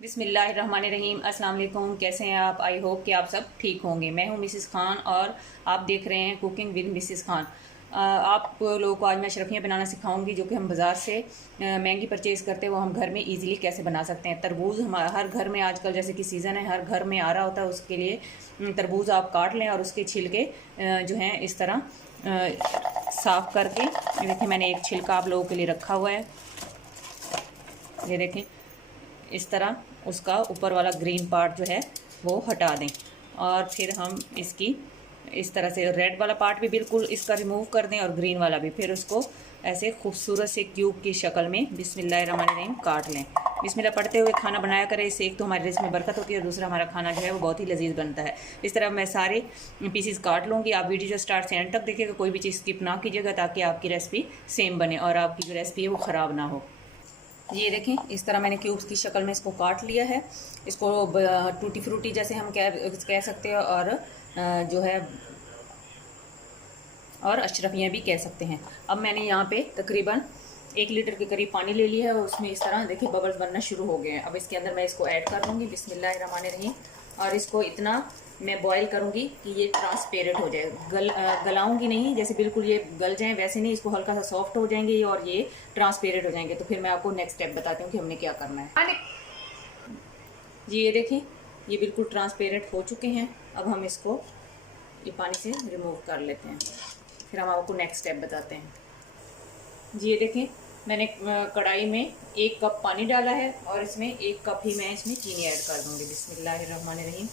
बिस्मिल्लाहिर्रहमानिर्रहीम। अस्सलाम वालेकुम। कैसे हैं आप? आई होप कि आप सब ठीक होंगे। मैं हूं मिसिस खान और आप देख रहे हैं कुकिंग विद मिसिस खान। आप लोगों को आज मैं अशरफियाँ बनाना सिखाऊंगी जो कि हम बाज़ार से महंगी परचेज़ करते हैं, वो हम घर में इजीली कैसे बना सकते हैं। तरबूज हमारा हर घर में आजकल जैसे कि सीज़न है, हर घर में आ रहा होता है। उसके लिए तरबूज आप काट लें और उसके छिलके जो हैं इस तरह साफ़ करके, ये देखिए मैंने एक छिलका आप लोगों के लिए रखा हुआ है। ये देखें, इस तरह उसका ऊपर वाला ग्रीन पार्ट जो है वो हटा दें और फिर हम इसकी इस तरह से रेड वाला पार्ट भी बिल्कुल इसका रिमूव कर दें और ग्रीन वाला भी। फिर उसको ऐसे खूबसूरत से क्यूब की शक्ल में बिस्मिल्लाहिर्रहमानिर्रहीम काट लें। बिस्मिल्लाह पढ़ते हुए खाना बनाया करें, इससे एक तो हमारे रिज़्क में बरकत होती है और दूसरा हमारा खाना जो है वो बहुत ही लजीज बनता है। इस तरह मैं सारे पीसीस काट लूँगी। आप वीडियो जो स्टार्ट से एंड तक देखिएगा, कोई भी चीज़ स्किप ना कीजिएगा ताकि आपकी रेसिपी सेम बने और आपकी जो रेसिपी है वो ख़राब ना हो। ये देखें, इस तरह मैंने क्यूब्स की शक्ल में इसको काट लिया है। इसको टूटी फ्रूटी जैसे हम कह सकते हैं और जो है और अशरफियाँ भी कह सकते हैं। अब मैंने यहाँ पे तकरीबन 1 लीटर के करीब पानी ले लिया है और उसमें इस तरह देखिए बबल्स बनना शुरू हो गए हैं। अब इसके अंदर मैं इसको ऐड कर लूँगी बिस्मिल्लाहिर्रहमानिर्रहीम और इसको इतना मैं बॉईल करूँगी कि ये ट्रांसपेरेंट हो जाए। गलाऊंगी नहीं, जैसे बिल्कुल ये गल जाएं वैसे नहीं, इसको हल्का सा सॉफ्ट हो जाएंगे और ये ट्रांसपेरेंट हो जाएंगे। तो फिर मैं आपको नेक्स्ट स्टेप बताती हूँ कि हमने क्या करना है। जी ये देखें, ये बिल्कुल ट्रांसपेरेंट हो चुके हैं। अब हम इसको ये पानी से रिमूव कर लेते हैं, फिर हम आपको नेक्स्ट स्टेप बताते हैं। जी ये देखें, मैंने कढ़ाई में 1 कप पानी डाला है और इसमें 1 कप ही मैं इसमें चीनी ऐड कर दूँगी बिस्मिल्लाहिर्रहमानिर्रहीम।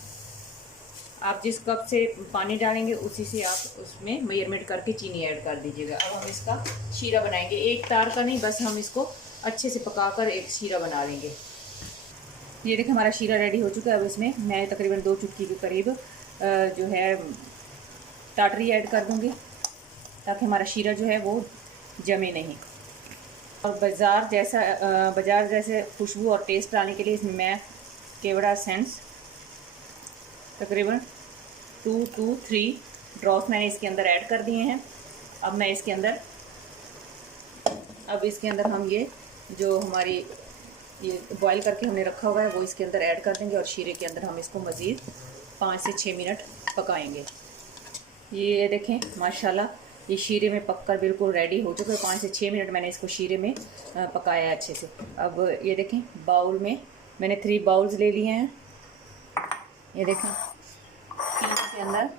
आप जिस कप से पानी डालेंगे उसी से आप उसमें मेजरमेंट करके चीनी ऐड कर दीजिएगा। अब हम इसका शीरा बनाएंगे, एक तार का नहीं, बस हम इसको अच्छे से पकाकर एक शीरा बना लेंगे। ये देखिए हमारा शीरा रेडी हो चुका है। अब इसमें मैं तकरीबन 2 चुटकी के करीब जो है टाटरी ऐड कर दूँगी ताकि हमारा शीरा जो है वो जमे नहीं। और बाज़ार जैसे खुशबू और टेस्ट आने के लिए इसमें मैं केवड़ा एसेंस तकरीबन 2 to 3 ड्रॉप्स मैंने इसके अंदर ऐड कर दिए हैं। अब इसके अंदर हम ये जो हमारी ये बॉईल करके हमने रखा हुआ है वो इसके अंदर ऐड कर देंगे और शीरे के अंदर हम इसको मज़ीद 5 से 6 मिनट पकाएंगे। ये देखें माशाल्लाह ये शीरे में पककर बिल्कुल रेडी हो चुका है। 5 से 6 मिनट मैंने इसको शीरे में पकाया है अच्छे से। अब ये देखें, बाउल में मैंने 3 बाउल्स ले लिए हैं। ये देखें, 3 के अंदर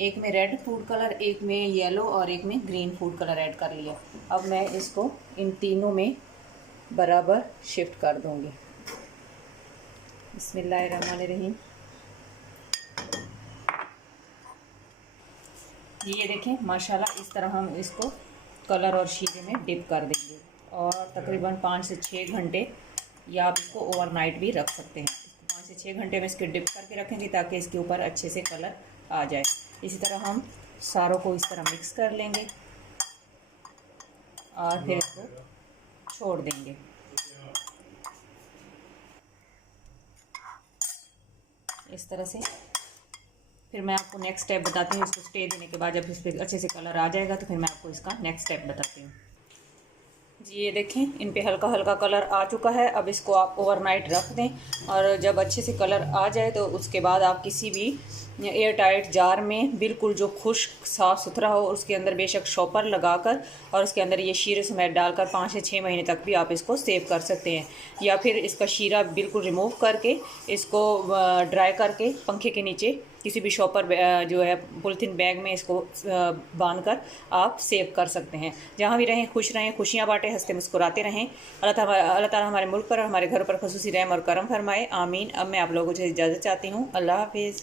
एक में रेड फूड कलर, एक में येलो और एक में ग्रीन फूड कलर ऐड कर लिया। अब मैं इसको इन तीनों में बराबर शिफ्ट कर दूंगी बिस्मिल्लाहिर्रहमानिर्रहीम। ये देखें माशाल्लाह इस तरह हम इसको कलर और शीरे में डिप कर देंगे और तकरीबन 5 से 6 घंटे या आप इसको ओवरनाइट भी रख सकते हैं। इसको 5 से 6 घंटे में इसके डिप करके रखेंगे ताकि इसके ऊपर अच्छे से कलर आ जाए। इसी तरह हम सारों को इस तरह मिक्स कर लेंगे और फिर इसको छोड़ देंगे। इस तरह से फिर मैं आपको नेक्स्ट स्टेप बताती हूँ। इसको स्टे देने के बाद जब इस पर अच्छे से कलर आ जाएगा तो फिर मैं आपको इसका नेक्स्ट स्टेप बताती हूँ। जी ये देखें, इन पे हल्का हल्का कलर आ चुका है। अब इसको आप ओवरनाइट रख दें और जब अच्छे से कलर आ जाए तो उसके बाद आप किसी भी एयर टाइट जार में बिल्कुल जो खुश्क साफ़ सुथरा हो उसके अंदर बेशक शॉपर लगाकर और उसके अंदर ये शीरे समेत डालकर 5 से 6 महीने तक भी आप इसको सेव कर सकते हैं। या फिर इसका शीरा बिल्कुल रिमूव करके इसको ड्राई करके पंखे के नीचे किसी भी शॉपर जो है पॉलीथीन बैग में इसको बांध कर आप सेव कर सकते हैं। जहाँ भी रहें खुश रहें, खुशियाँ बांटें, हंसते मुस्कुराते रहें। अल्लाह ताला हमारे मुल्क पर और हमारे घर पर खुसूसी रहम और करम फरमाए, आमीन। अब मैं आप लोगों से इजाज़त चाहती हूँ। अल्लाह हाफिज़।